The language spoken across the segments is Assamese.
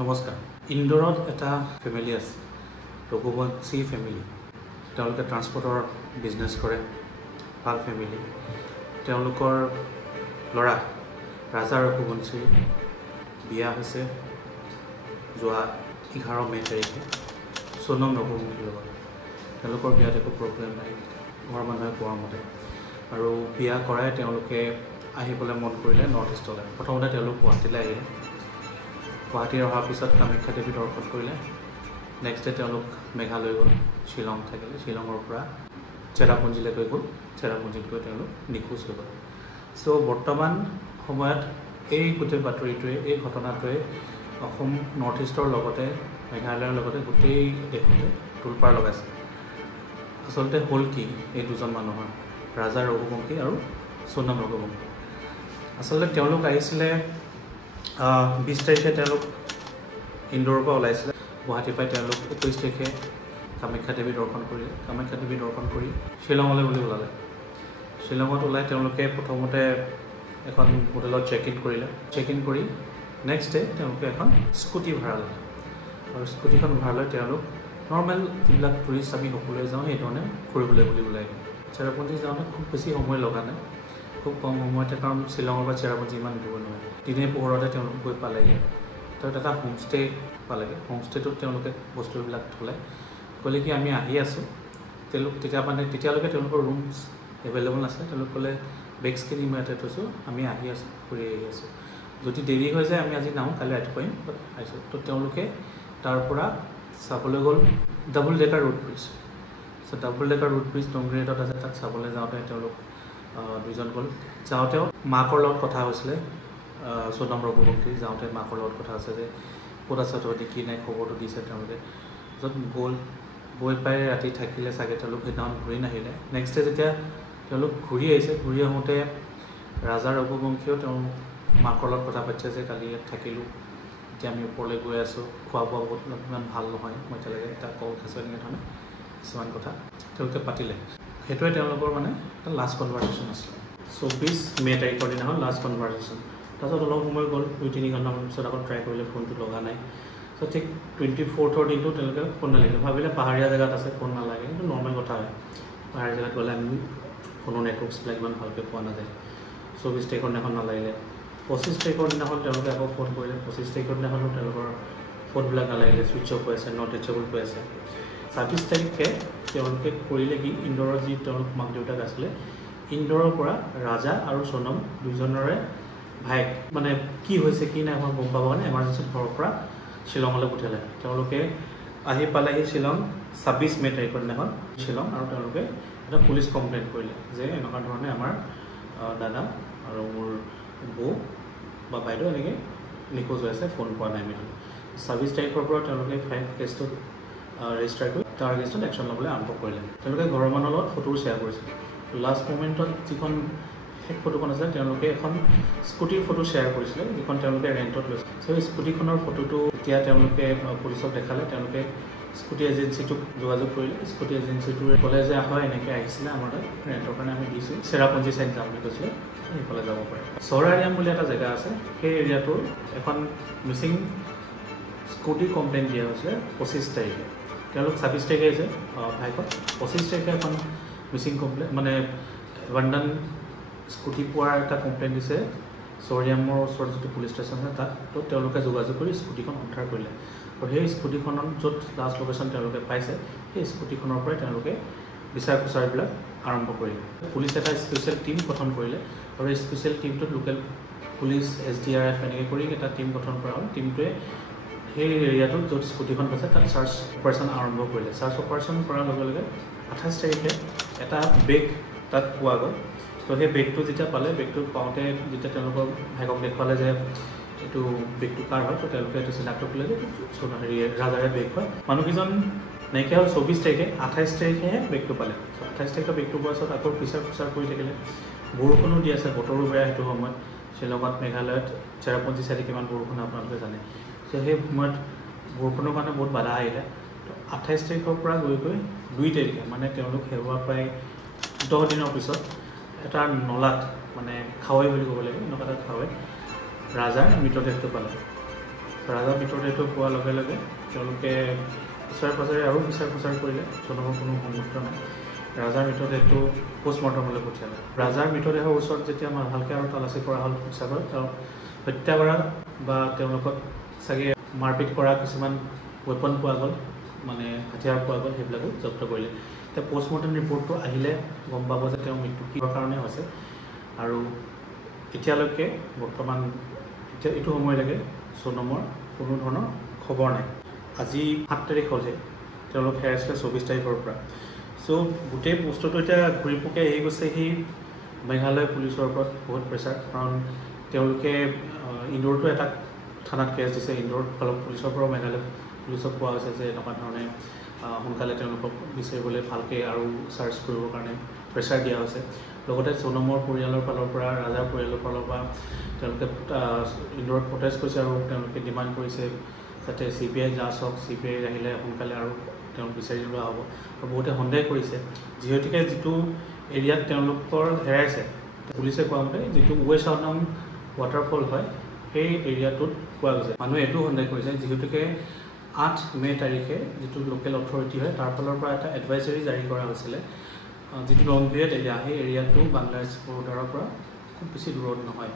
নমস্কাৰ। ইন্দোৰত এটা ফেমিলি আছে, ৰঘুবংশী ফেমিলি। তেওঁলোকে ট্ৰান্সপৰ্টৰ বিজনেছ কৰে, ভাল ফেমিলি। তেওঁলোকৰ ল'ৰা ৰাজা ৰঘুবংশী বিয়া হৈছে যোৱা 11 মে তাৰিখে সোনম ৰঘুবংশীৰ লগত। তেওঁলোকৰ বিয়াত একো প্ৰব্লেম নাই, ঘৰৰ মানুহে কোৱা মতে। আৰু বিয়া কৰাই তেওঁলোকে আহিবলৈ মন কৰিলে নৰ্থ ইষ্টলৈ। প্ৰথমতে তেওঁলোক গুৱাহাটীলৈ আহিলে। গুৱাহাটী অহাৰ পিছত কামাখ্যা দেৱী দৰ্শন কৰিলে। নেক্সট ডে তেওঁলোক মেঘালয় গ'ল, শ্বিলং থাকিলে। শ্বিলঙৰ পৰা চেৰাপুঞ্জীলৈকে গ'ল, চেৰাপুঞ্জীত গৈ তেওঁলোক নিখোজ হৈ গ'ল। চ' বৰ্তমান সময়ত এই গোটেই বাতৰিটোৱে, এই ঘটনাটোৱে অসম নৰ্থ ইষ্টৰ লগতে মেঘালয়ৰ লগতে গোটেই দেশতে তোলপাৰ লগাইছে। আচলতে হ'ল কি এই দুজন মানুহৰ, ৰাজা ৰঘুবংশী আৰু সোনম ৰঘুবংশী। আচলতে তেওঁলোক আহিছিলে 20 তাৰিখে তেওঁলোক ইন্দোৰৰ পৰা ওলাইছিলে। গুৱাহাটীৰ পৰাই তেওঁলোক 21 তাৰিখে কামাখ্যা দেৱী দৰ্শন কৰিলে। কামাখ্যা দেৱী দৰ্শন কৰি শ্বিলঙলৈ বুলি ওলালে। শ্বিলঙত ওলাই তেওঁলোকে প্ৰথমতে এখন হোটেলত চেক ইন কৰিলে। চেক ইন কৰি নেক্সট ডে তেওঁলোকে এখন স্কুটি ভাড়া ল'লে। আৰু স্কুটিখন ভাড়া লৈ তেওঁলোক নৰ্মেল যিবিলাক টুৰিষ্ট আমি সকলোৱে যাওঁ সেইধৰণে ফুৰিবলৈ বুলি ওলাই গ'ল। চেৰাপুঞ্জী যাওঁতে খুব বেছি সময় লগা নাই, খুব কম সময়তে, কাৰণ শ্বিলঙৰ পৰা চেৰাপুঞ্জী ইমান দূৰ নহয়। দিনে পোহৰতে তেওঁলোক গৈ পালেগৈ। তাত এটা হোমষ্টে পালেগৈ। হোমষ্টেটোত তেওঁলোকে বস্তুবিলাক থ'লে। ক'লে কি আমি আহি আছোঁ। তেতিয়ালৈকে তেওঁলোকৰ ৰুমছ এভেইলেবল নাছিলে। তেওঁলোক ক'লে বেগছখিনি মই ইয়াতে থৈছোঁ, আমি আহি আছোঁ, ফুৰি আহি আছোঁ। যদি দেৰি হৈ যায় আমি আজি নাহোঁ, কালি ৰাতিপুৱাই আহিছোঁ। তো তেওঁলোকে তাৰ পৰা চাবলৈ গ'ল ডাবল ডেকাৰ ৰোড ব্ৰিজ। চ' ডাবল ডেকাৰ ৰোড ব্ৰিজ টংগ্ৰেটত আছে, তাত চাবলৈ যাওঁতে তেওঁলোক দুজন গ'ল। যাওঁতেও মাকৰ লগত কথা হৈছিলে, সোনম ৰঘুবংশী। যাওঁতে মাকৰ লগত কথা আছে যে ক'ত আছে তহঁতি, কি নাই, খবৰটো দিছে তেওঁলোকে। য'ত গৈ পাই ৰাতি থাকিলে চাগে তেওঁলোক, সেইদিনাখন ঘূৰি নাহিলে। নেক্সট ডে যেতিয়া তেওঁলোক ঘূৰি আহিছে, ঘূৰি আহোঁতে ৰাজা ৰঘুবংশীয়েও তেওঁ মাকৰ লগত কথা পাতিছে যে কালি ইয়াত থাকিলোঁ, এতিয়া আমি ওপৰলৈ গৈ আছোঁ, খোৱা বোৱা বহুত ইমান ভাল নহয়, মই এতিয়ালৈকে এটা কল খাইছোঁ, এনেকৈ ধৰণে কিছুমান কথা তেওঁলোকে পাতিলে। সেইটোৱে তেওঁলোকৰ মানে এটা লাষ্ট কনভাৰ্চেশ্যন আছিলে। 24 মে তাৰিখৰ দিনাখন লাষ্ট কনভাৰ্চেশ্যন। তাৰপিছত অলপ সময় গ'ল, 2-3 ঘণ্টামান পিছত আকৌ ট্ৰাই কৰিলে, ফোনটো লগা নাই। চ' ঠিক 24th দিনটো তেওঁলোকে ফোন নালাগিলে। ভাবিলে পাহাৰীয়া জেগাত আছে, ফোন নালাগে, সেইটো নৰ্মেল কথা হয়। পাহাৰীয়া জেগাত গ'লে আমি ফোনৰ নেটৱৰ্কছবিলাক ইমান ভালকৈ পোৱা নাযায়। 24 তাৰিখৰ দিনাখন নালাগিলে। 25 তাৰিখৰ দিনাখন তেওঁলোকে আকৌ ফোন কৰিলে। 25 তাৰিখৰ দিনাখনো তেওঁলোকৰ ফোনবিলাক নালাগিলে, ছুইচ অফ হৈ আছে, নট ৰিচেবল হৈ আছে। 26 তাৰিখে তেওঁলোকে কৰিলে কি, ইন্দোৰৰ যি তেওঁলোক মাক দেউতাক আছিলে, ইন্দোৰৰ পৰা ৰাজা আৰু সোনম দুজনৰে ভাইক, মানে কি হৈছে কি নাই মই গম পাবৰ কাৰণে এমাৰ্জেঞ্চিত ঘৰৰ পৰা শ্বিলঙলৈ পঠিয়ালে। তেওঁলোকে আহি পালেহি শ্বিলং 26 মে তাৰিখৰ দিনাখন শ্বিলং। আৰু তেওঁলোকে এটা পুলিচ কমপ্লেইন কৰিলে যে এনেকুৱা ধৰণে আমাৰ দাদা আৰু মোৰ বৌ বা বাইদেউ এনেকৈ নিখোজ হৈ আছে, ফোন পোৱা নাই আমি। 26 তাৰিখৰ পৰা তেওঁলোকে কেছটো ৰেজিষ্টাৰ কৰি তাৰ এগেইনষ্টত একশ্যন ল'বলৈ আৰম্ভ কৰিলে। তেওঁলোকে ঘৰৰ মানুহৰ লগত ফটোও শ্বেয়াৰ কৰিছিল। লাষ্ট মোমেণ্টত যিখন শেষ ফটোখন আছিলে, তেওঁলোকে এখন স্কুটিৰ ফটো শ্বেয়াৰ কৰিছিলে, যিখন তেওঁলোকে ৰেণ্টত লৈছিলে। চ' সেই স্কুটিখনৰ ফটোটো যেতিয়া তেওঁলোকে পুলিচক দেখালে, তেওঁলোকে স্কুটি এজেঞ্চিটোক যোগাযোগ কৰিলে। স্কুটি এজেঞ্চিটোৱে ক'লে যে হয় এনেকৈ আহিছিলে আমাৰ তাত, ৰেণ্টৰ কাৰণে আমি দিছোঁ, চেৰাপুঞ্জী চাইড যাম বুলি কৈছিলে, সেইফালে যাব পাৰে। চৰাৰিয়াম বুলি এটা জেগা আছে, সেই এৰিয়াটোৰ এখন মিচিং স্কুটি কমপ্লেইন দিয়া হৈছিলে 25 তাৰিখে। তেওঁলোক 26 তাৰিখে আহিছে ভাইকত, 25 তাৰিখে এখন মিচিং কমপ্লেইন, মানে এবাণ্ডান স্কুটি পোৱাৰ এটা কমপ্লেইন দিছে চৰাৰিয়ামৰ ওচৰত যিটো পুলিচ ষ্টেচন আছে তাত। তো তেওঁলোকে যোগাযোগ কৰি স্কুটিখন উদ্ধাৰ কৰিলে। আৰু সেই স্কুটিখনত য'ত লাষ্ট লোকেশ্যন তেওঁলোকে পাইছে, সেই স্কুটিখনৰ পৰাই তেওঁলোকে বিচাৰ খোচাৰবিলাক আৰম্ভ কৰিলে। পুলিচ এটা স্পেচিয়েল টীম গঠন কৰিলে, আৰু এই স্পেচিয়েল টীমটোত লোকেল পুলিচ, SDRF এনেকৈ কৰি এটা টীম গঠন কৰা হ'ল। টীমটোৱে সেই এৰিয়াটোত য'ত স্কুটিখন পাইছে তাত চাৰ্চ অপাৰেশ্যন আৰম্ভ কৰিলে। চাৰ্চ অপাৰেশ্যন কৰাৰ লগে লগে 28 তাৰিখে এটা বেগ তাত পোৱা গ'ল। তো সেই বেগটো যেতিয়া পালে, বেগটো পাওঁতে যেতিয়া তেওঁলোকৰ ভাইকক দেখুৱালে যে এইটো বেগটো কাৰ হয়, তো তেওঁলোকে এইটো চিনাক্ত কৰিলে যে ৰাজাৰে বেগ হয়। মানুহকেইজন নাইকিয়া হ'ল 24 তাৰিখে। 28 তাৰিখেহে বেগটো পালে। 28 তাৰিখে বেগটো পোৱাৰ পিছত আকৌ বিচাৰ খোচাৰ কৰি থাকিলে। বৰষুণো দি আছে, বতৰো বেয়া সেইটো সময়ত। শ্বিলঙত, মেঘালয়ত, চেৰাপুঞ্জী চাইডে কিমান বৰষুণ আপোনালোকে জানে। চ' সেই সময়ত বৰষুণৰ কাৰণে বহুত বাধা আহিলে। তো 28 তাৰিখৰ পৰা গৈ 2 তাৰিখে, মানে তেওঁলোক হেৰুৱা প্ৰায় 10 দিনৰ পিছত এটা নলাত, মানে খাৱৈ বুলি ক'ব লাগিব, এনেকুৱা এটা খাৱৈ ৰাজাৰ মৃতদেহটো পালে। ৰাজাৰ ভিতৰতে এইটো পোৱাৰ লগে লগে তেওঁলোকে ওচৰে পাজৰে আৰু বিচাৰ খোচাৰ কৰিলে সোণমৰ কোনো সংযুক্ত নাই ৰাজাৰ মৃতদেহটো পোষ্টমৰ্টমলৈ পঠিয়ালে ৰাজাৰ মৃতদেহৰ ওচৰত যেতিয়া ভালকৈ আৰু তালাচী কৰা হ'ল ফুটচাগৰ তেওঁ হত্যা কৰা বা তেওঁলোকক চাগে মাৰপিট কৰা কিছুমান ৱেপন পোৱা গ'ল মানে হাতিয়াৰ পোৱা গ'ল সেইবিলাকো জব্দ কৰিলে এতিয়া পোষ্টমৰ্টম ৰিপৰ্টটো আহিলে গম পাব যে তেওঁ মৃত্যু কিহৰ কাৰণে হৈছে আৰু এতিয়ালৈকে বৰ্তমান এতিয়া এইটো সময়লৈকে সোণমৰ কোনো ধৰণৰ খবৰ নাই আজি 7 তাৰিখ হ'লহে তেওঁলোক হেৰাইছিলে 24 তাৰিখৰ পৰা চ' গোটেই বস্তুটো এতিয়া ঘূৰি পকি আহি গৈছে সেই মেঘালয় পুলিচৰ ওপৰত বহুত প্ৰেছাৰ কাৰণ তেওঁলোকে ইন্দোৰটো এটা থানাত কেছ দিছে ইন্দোৰ ফালৰ পুলিচৰ পৰাও মেঘালয় পুলিচক কোৱা হৈছে যে এনেকুৱা ধৰণে সোনকালে তেওঁলোকক বিচাৰিবলৈ ভালকৈ আৰু চাৰ্চ কৰিবৰ কাৰণে প্ৰেছাৰ দিয়া হৈছে লগতে সোণমৰ পৰিয়ালৰ ফালৰ পৰা ৰাজাৰ পৰিয়ালৰ ফালৰ পৰা তেওঁলোকে ইন্দোৰত প্ৰটেষ্ট কৰিছে আৰু তেওঁলোকে ডিমাণ্ড কৰিছে যাতে CBI যাচ হওক CBI আহিলে সোনকালে আৰু তেওঁলোক বিচাৰি লোৱা হ'ব আৰু বহুতে সন্দেহ কৰিছে যিহেতুকে যিটো এৰিয়াত তেওঁলোকৰ হেৰাইছে পুলিচে কোৱা মতে যিটো ৱেচাউনাম ৱাটাৰফল হয় সেই এৰিয়াটোত পোৱা গৈছে মানুহে এইটো সন্দেহ কৰিছে যিহেতুকে 8 মে তাৰিখে যিটো লোকেল অথৰিটি হয় তাৰ ফালৰ পৰা এটা এডভাইজৰী জাৰি কৰা হৈছিলে যিটো লং পিৰিয়ড এৰিয়া সেই এৰিয়াটো বাংলাদেশ বৰ্ডাৰৰ পৰা খুব বেছি দূৰত নহয়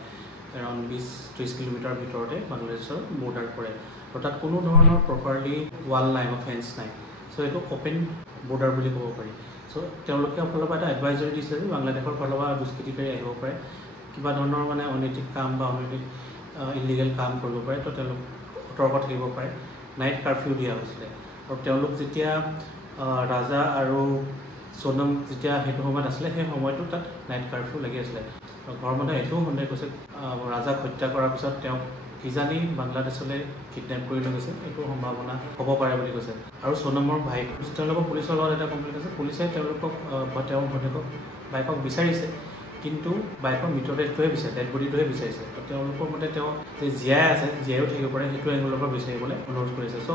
এৰাউণ্ড 20-30 কিলোমিটাৰ ভিতৰতে বাংলাদেশৰ বৰ্ডাৰ পৰে আৰু তাত কোনো ধৰণৰ প্ৰপাৰলি ৱাল নাই বা ফেন্স নাই চ' এইটো অ'পেন বৰ্ডাৰ বুলি ক'ব পাৰি চ' তেওঁলোকে ফালৰ পৰা এটা এডভাইজৰী দিছিলে যে বাংলাদেশৰ ফালৰ পৰা দুষ্কৃতিকাৰী আহিব পাৰে কিবা ধৰণৰ মানে অনৈতিক কাম বা অনৈতিক ইলিগেল কাম কৰিব পাৰে তো তেওঁলোক সতৰ্ক থাকিব পাৰে নাইট কাৰফিউ দিয়া হৈছিলে আৰু তেওঁলোক যেতিয়া ৰাজা আৰু সোণম যেতিয়া সেইটো সময়ত আছিলে সেই সময়টো তাত নাইট কাৰফিউ লাগি আছিলে ঘৰৰ মানুহে এইটোও সন্দেহ কৰিছে ৰাজাক হত্যা কৰাৰ পিছত তেওঁক কিজানি বাংলাদেশলৈ কিডনেপ কৰি লৈ গৈছে এইটো সম্ভাৱনা হ'ব পাৰে বুলি কৈছে আৰু সোণমৰ ভাই তেওঁলোকৰ পুলিচৰ লগত এটা কমপ্লেইন আছে পুলিচে তেওঁলোকক বা তেওঁৰ ভনীয়েকক বাইকক বিচাৰিছে কিন্তু বাইকৰ মৃতদেহটোহে বিচাৰে ডেড বডিটোহে বিচাৰিছে তো তেওঁলোকৰ মতে তেওঁ যে জীয়াই আছে জীয়াইও থাকিব পাৰে সেইটো এংগলৰ পৰা বিচাৰিবলৈ অনুৰোধ কৰিছে চ'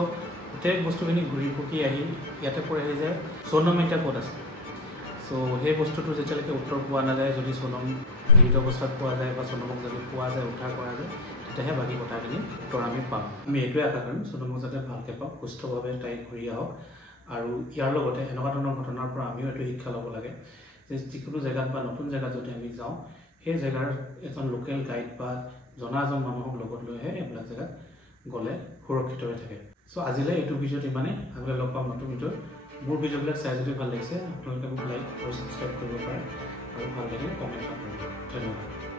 গোটেই বস্তুখিনি ঘূৰি পকি আহি ইয়াতে পৰি আহি যে সোণম এতিয়া ক'ত আছে চ' সেই বস্তুটো যেতিয়ালৈকে উত্তৰ পোৱা নাযায় যদি সোণম জীৱিত অৱস্থাত পোৱা যায় বা সোণমক যদি পোৱা যায় উদ্ধাৰ কৰা যায় তেতিয়াহে বাকী কথাখিনি উত্তৰ আমি পাম আমি এইটোৱে আশা কৰিম সোণমক যাতে ভালকৈ পাওঁ সুস্থভাৱে তাইক ঘূৰি আহক আৰু ইয়াৰ লগতে এনেকুৱা ধৰণৰ ঘটনাৰ পৰা আমিও এইটো শিক্ষা ল'ব লাগে যে যিকোনো জেগাত বা নতুন জেগাত যদি আমি যাওঁ সেই জেগাৰ এজন লোকেল গাইড বা জনা এজন মানুহক লগত লৈহে এইবিলাক জেগাত গ'লে সুৰক্ষিত হৈ থাকে চ' আজিলৈ এইটো ভিডিঅ'ত ইমানেই আগলৈ লগ পাম নতুন ভিডিঅ'ত মোৰ ভিডিঅ'বিলাক চাই যদি ভাল লাগিছে আপোনালোকে মোক লাইক আৰু ছাবস্ক্ৰাইব কৰিব পাৰে আৰু ভাল লাগিলে কমেণ্ট কৰিব ধন্যবাদ